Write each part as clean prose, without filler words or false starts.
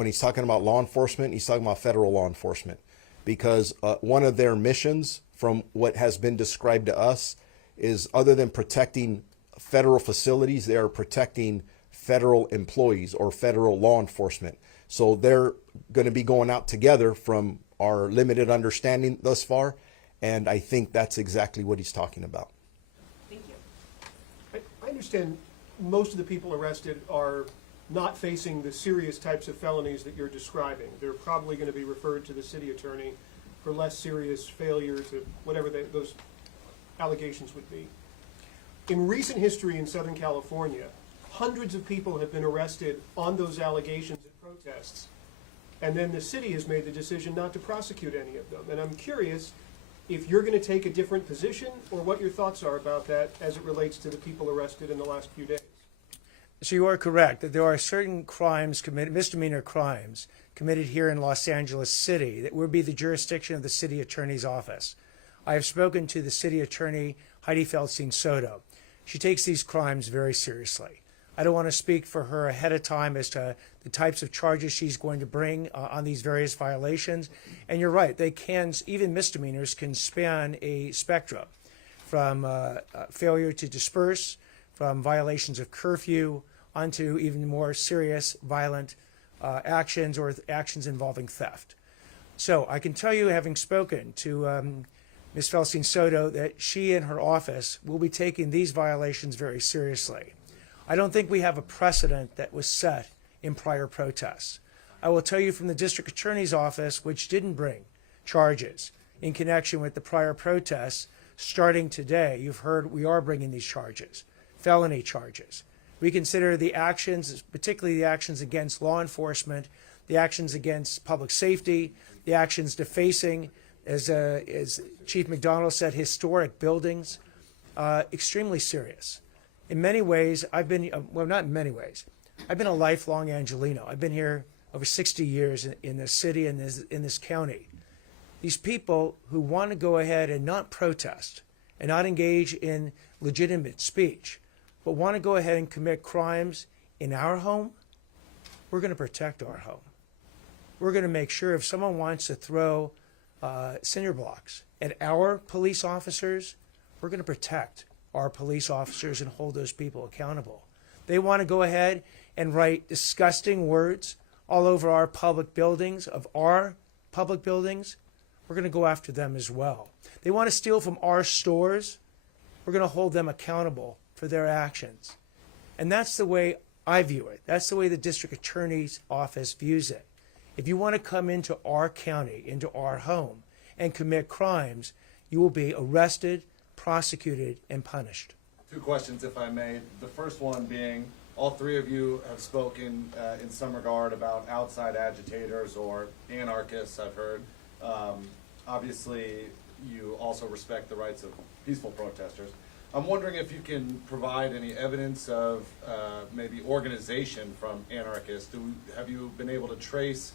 when he's talking about law enforcement, he's talking about federal law enforcement, because one of their missions, from what has been described to us, is other than protecting federal facilities, they are protecting federal employees or federal law enforcement. So they're going to be going out together from our limited understanding thus far, and I think that's exactly what he's talking about. Thank you. I understand most of the people arrested are not facing the serious types of felonies that you're describing. They're probably going to be referred to the city attorney for less serious failures, or whatever those allegations would be. In recent history in Southern California, hundreds of people have been arrested on those allegations at protests, and then the city has made the decision not to prosecute any of them. And I'm curious if you're going to take a different position, or what your thoughts are about that as it relates to the people arrested in the last few days. So you are correct that there are certain crimes committed, misdemeanor crimes committed here in Los Angeles City, that would be the jurisdiction of the city attorney's office. I have spoken to the city attorney, Heidi Feldstein-Soto. She takes these crimes very seriously. I don't want to speak for her ahead of time as to the types of charges she's going to bring on these various violations. And you're right, they can, even misdemeanors can span a spectrum from failure to disperse, from violations of curfew, onto even more serious violent actions or actions involving theft. So I can tell you, having spoken to Ms. Feldstein-Soto, that she and her office will be taking these violations very seriously. I don't think we have a precedent that was set in prior protests. I will tell you from the district attorney's office, which didn't bring charges in connection with the prior protests, starting today, you've heard we are bringing these charges, felony charges. We consider the actions, particularly the actions against law enforcement, the actions against public safety, the actions defacing, as Chief McDonald said, historic buildings, extremely serious. In many ways, I've been, well, not in many ways, I've been a lifelong Angelino. I've been here over 60 years in this city and in this county. These people who want to go ahead and not protest and not engage in legitimate speech, but want to go ahead and commit crimes in our home, we're going to protect our home. We're going to make sure if someone wants to throw cinder blocks at our police officers, we're going to protect our police officers and hold those people accountable. They want to go ahead and write disgusting words all over our public buildings, we're going to go after them as well. They want to steal from our stores, we're going to hold them accountable for their actions. And that's the way I view it. That's the way the district attorney's office views it. If you want to come into our county, into our home, and commit crimes, you will be arrested, prosecuted, and punished. Two questions, if I may. The first one being, all three of you have spoken in some regard about outside agitators or anarchists, I've heard. Obviously, you also respect the rights of peaceful protesters. I'm wondering if you can provide any evidence of maybe organization from anarchists. Have you been able to trace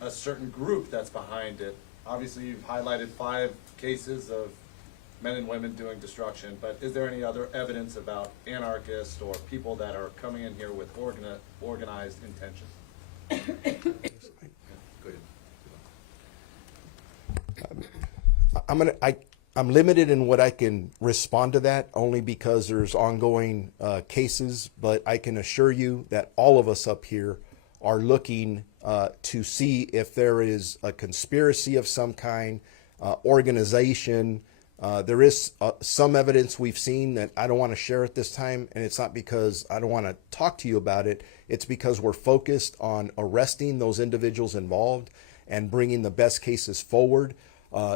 a certain group that's behind it? Obviously, you've highlighted 5 cases of men and women doing destruction, but is there any other evidence about anarchists or people that are coming in here with organized intention? I'm limited in what I can respond to that, only because there's ongoing cases, but I can assure you that all of us up here are looking to see if there is a conspiracy of some kind, organization. There is some evidence we've seen that I don't want to share at this time, and it's not because I don't want to talk to you about it. It's because we're focused on arresting those individuals involved and bringing the best cases forward.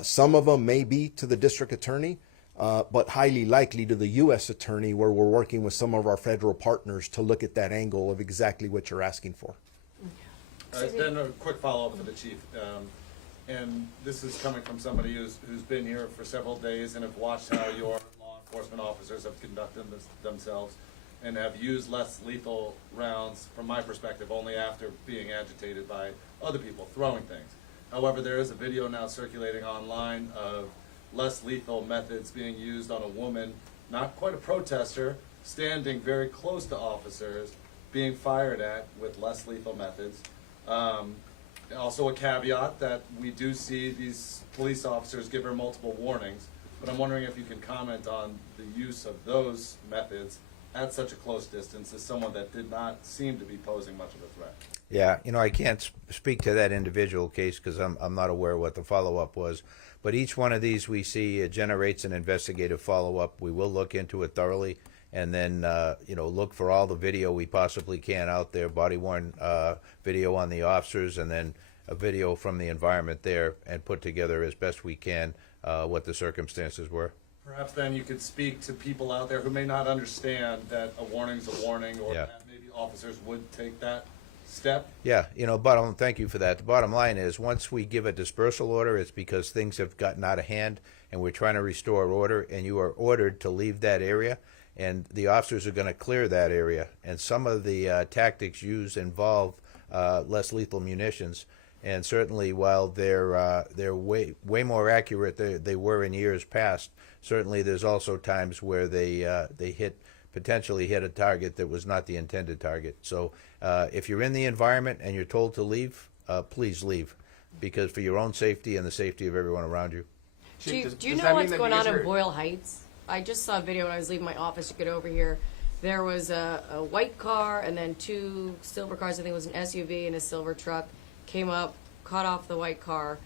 Some of them may be to the district attorney, but highly likely to the U.S. attorney, where we're working with some of our federal partners to look at that angle of exactly what you're asking for. Then a quick follow-up for the chief. And this is coming from somebody who's been here for several days and have watched how your law enforcement officers have conducted themselves and have used less lethal rounds, from my perspective, only after being agitated by other people throwing things. However, there is a video now circulating online of less lethal methods being used on a woman, not quite a protester, standing very close to officers, being fired at with less lethal methods. Also a caveat that we do see these police officers give her multiple warnings, but I'm wondering if you can comment on the use of those methods at such a close distance as someone that did not seem to be posing much of a threat. Yeah, I can't speak to that individual case because I'm not aware what the follow-up was. But each one of these we see generates an investigative follow-up. We will look into it thoroughly and then, look for all the video we possibly can out there, body-worn video on the officers and then a video from the environment there and put together as best we can what the circumstances were. Perhaps then you could speak to people out there who may not understand that a warning's a warning, or Yeah. that maybe officers would take that step. Yeah, thank you for that. The bottom line is once we give a dispersal order, it's because things have gotten out of hand and we're trying to restore order, and you are ordered to leave that area, and the officers are going to clear that area. And some of the tactics used involve less lethal munitions. And certainly, while they're way more accurate they were in years past, certainly there's also times where they potentially hit a target that was not the intended target. So if you're in the environment and you're told to leave, please leave, because for your own safety and the safety of everyone around you. Do you know what's going on in Boyle Heights? I just saw a video when I was leaving my office to get over here. There was a white car and then two silver cars. I think it was an SUV and a silver truck. Came up, caught off the white car,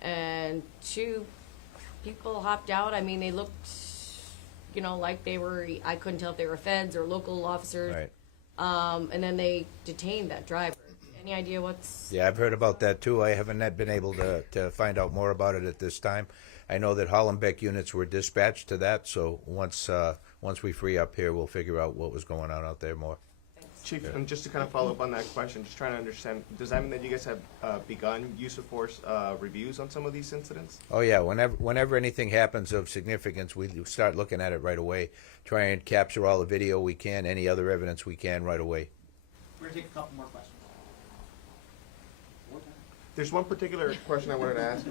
and two people hopped out. I mean, they looked, like they were, I couldn't tell if they were feds or local officers. Right. And then they detained that driver. Any idea what's... Yeah, I've heard about that too. I haven't been able to find out more about it at this time. I know that Hollenbeck units were dispatched to that, so once we free up here, we'll figure out what was going on out there more. Chief, and just to kind of follow up on that question, just trying to understand, does that mean that you guys have begun use of force reviews on some of these incidents? Oh yeah, whenever anything happens of significance, we start looking at it right away, try and capture all the video we can, any other evidence we can right away. We're gonna take a couple more questions. There's one particular question I wanted to ask.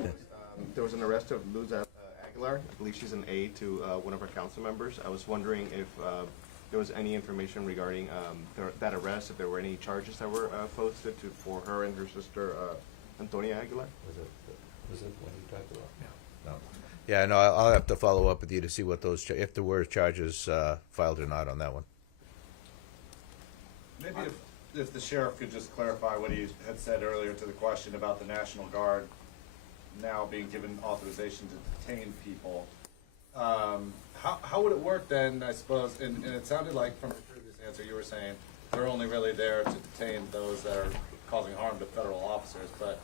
There was an arrest of Luz Aguilar. I believe she's an aide to one of our council members. I was wondering if there was any information regarding that arrest, if there were any charges that were posted for her and her sister, Antonia Aguilar? Was it when you talked about? No. Yeah, no, I'll have to follow up with you to see what if there were charges filed or not on that one. Maybe if the sheriff could just clarify what he had said earlier to the question about the National Guard now being given authorization to detain people. How would it work then, I suppose, and it sounded like from your previous answer you were saying they're only really there to detain those that are causing harm to federal officers, but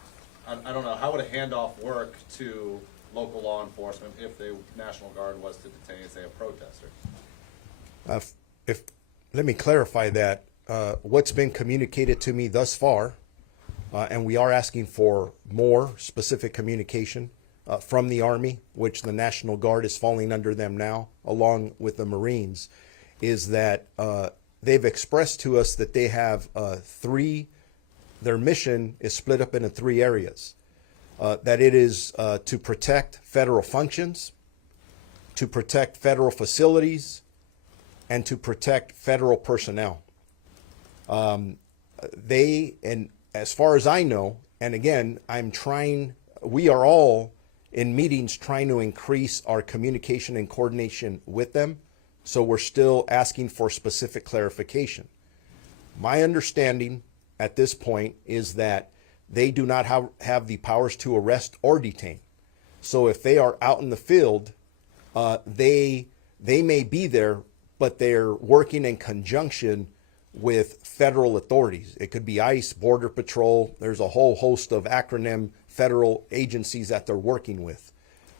I don't know, how would a handoff work to local law enforcement if the National Guard was to detain, say, a protester? Let me clarify that. What's been communicated to me thus far, and we are asking for more specific communication from the Army, which the National Guard is falling under them now, along with the Marines, is that they've expressed to us that they have their mission is split up into 3 areas. That it is to protect federal functions, to protect federal facilities, and to protect federal personnel. And as far as I know, and again, we are all in meetings trying to increase our communication and coordination with them. So we're still asking for specific clarification. My understanding at this point is that they do not have the powers to arrest or detain. So if they are out in the field, they may be there, but they're working in conjunction with federal authorities. It could be ICE, Border Patrol. There's a whole host of acronym federal agencies that they're working with.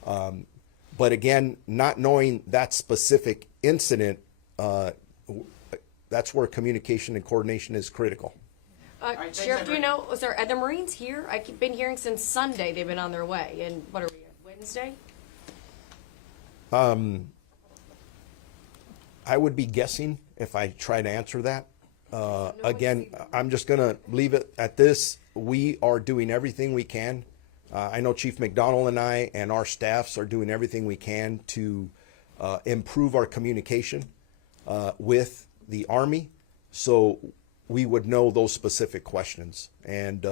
But again, not knowing that specific incident, that's where communication and coordination is critical. right, Sheriff, thanks, do you know, are the Marines here? I've been hearing since Sunday they've been on their way. And what are we, Wednesday? I would be guessing if I try to answer that. Again, I'm just going to leave it at this. We are doing everything we can. I know Chief McDonald and I and our staffs are doing everything we can to improve our communication with the Army. So we would know those specific questions. And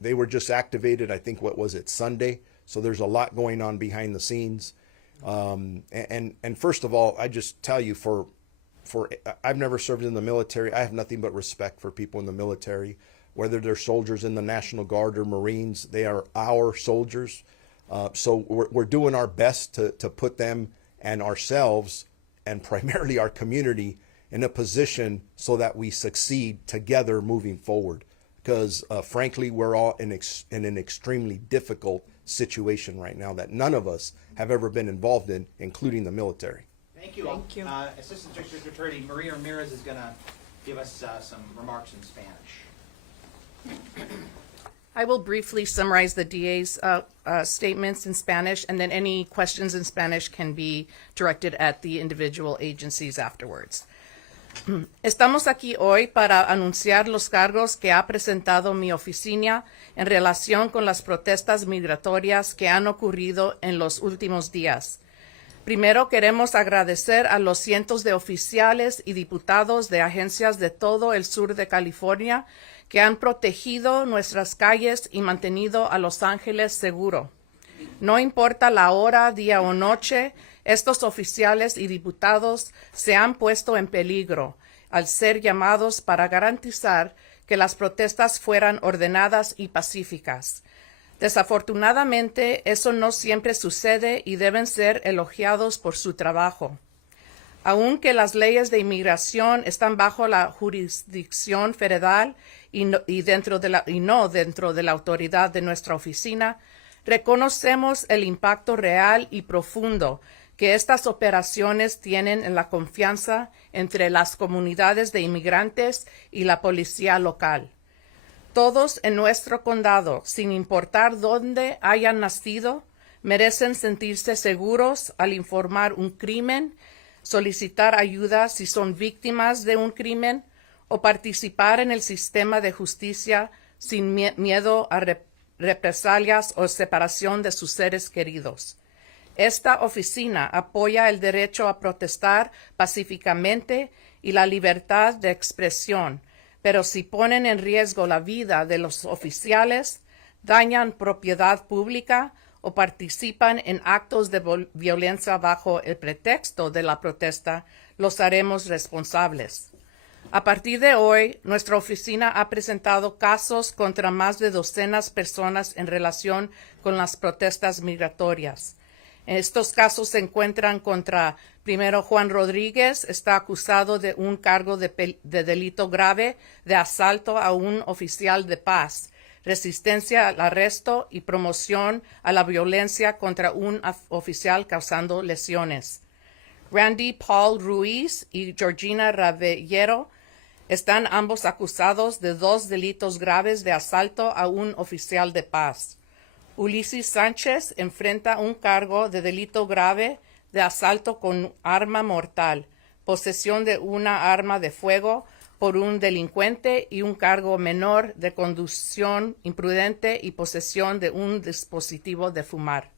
they were just activated, I think, what was it, Sunday? So there's a lot going on behind the scenes. And first of all, I just tell you, I've never served in the military. I have nothing but respect for people in the military, whether they're soldiers in the National Guard or Marines. They are our soldiers. So we're doing our best to put them and ourselves, and primarily our community, in a position so that we succeed together moving forward. Because frankly, we're all in an extremely difficult situation right now that none of us have ever been involved in, including the military. Thank you. Thank you. Assistant District Attorney Maria Ramirez is going to give us some remarks in Spanish. I will briefly summarize the DA's statements in Spanish, and then any questions in Spanish can be directed at the individual agencies afterwards. Estamos aquí hoy para anunciar los cargos que ha presentado mi oficina en relación con las protestas migratorias que han ocurrido en los últimos días. Primero, queremos agradecer a los cientos de oficiales y diputados de agencias de todo el sur de California que han protegido nuestras calles y mantenido a Los Ángeles seguro. No importa la hora, día o noche, estos oficiales y diputados se han puesto en peligro al ser llamados para garantizar que las protestas fueran ordenadas y pacíficas. Desafortunadamente, eso no siempre sucede y deben ser elogiados por su trabajo. Aunque las leyes de inmigración están bajo la jurisdicción federal y no dentro de la autoridad de nuestra oficina, reconocemos el impacto real y profundo que estas operaciones tienen en la confianza entre las comunidades de inmigrantes y la policía local. Todos en nuestro condado, sin importar dónde hayan nacido, merecen sentirse seguros al informar un crimen, solicitar ayuda si son víctimas de un crimen o participar en el sistema de justicia sin miedo a represalias o separación de sus seres queridos. Esta oficina apoya el derecho a protestar pacíficamente y la libertad de expresión, pero si ponen en riesgo la vida de los oficiales, dañan propiedad pública o participan en actos de violencia bajo el pretexto de la protesta, los haremos responsables. A partir de hoy, nuestra oficina ha presentado casos contra más de docenas de personas en relación con las protestas migratorias. En estos casos se encuentran contra, primero, Juan Rodríguez, está acusado de un cargo de delito grave de asalto a un oficial de paz, resistencia al arresto y promoción a la violencia contra un oficial causando lesiones. Randy Paul Ruiz y Georgina Ravellero están ambos acusados de 2 delitos graves de asalto a un oficial de paz. Ulises Sánchez enfrenta un cargo de delito grave de asalto con arma mortal, posesión de una arma de fuego por un delincuente y un cargo menor de conducción imprudente y posesión de un dispositivo de fumar.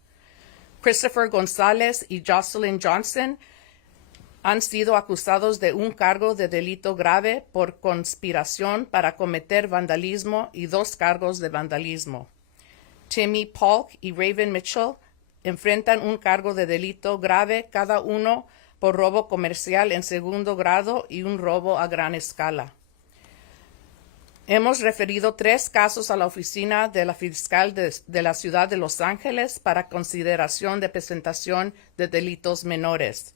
Christopher González y Jocelyn Johnson han sido acusados de un cargo de delito grave por conspiración para cometer vandalismo y 2 cargos de vandalismo. Timmy Polk y Raven Mitchell enfrentan un cargo de delito grave cada uno por robo comercial en segundo grado y un robo a gran escala. Hemos referido 3 casos a la oficina de la fiscal de la ciudad de Los Ángeles para consideración de presentación de delitos menores.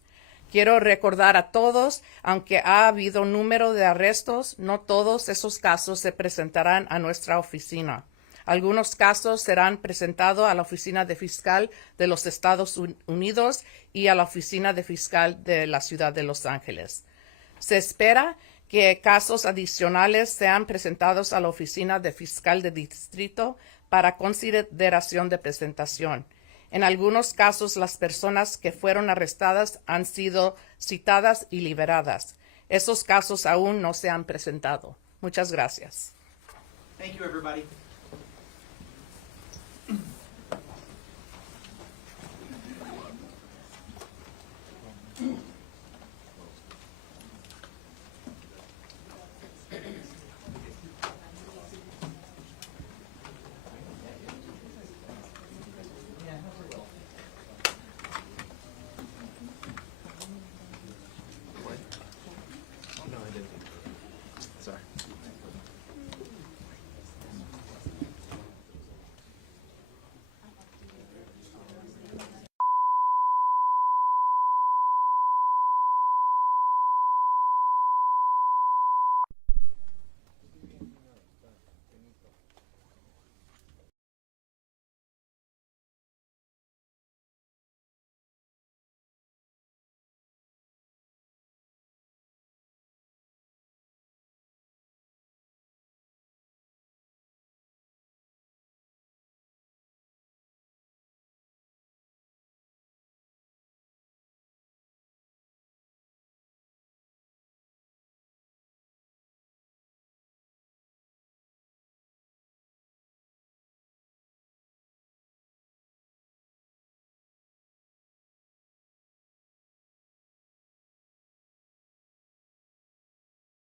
Quiero recordar a todos, aunque ha habido número de arrestos, no todos esos casos se presentarán a nuestra oficina. Algunos casos serán presentados a la Oficina de Fiscal de los Estados Unidos y a la Oficina de Fiscal de la Ciudad de Los Ángeles. Se espera que casos adicionales sean presentados a la Oficina de Fiscal de Distrito para consideración de presentación. En algunos casos, las personas que fueron arrestadas han sido citadas y liberadas. Esos casos aún no se han presentado. Muchas gracias. Thank you, everybody.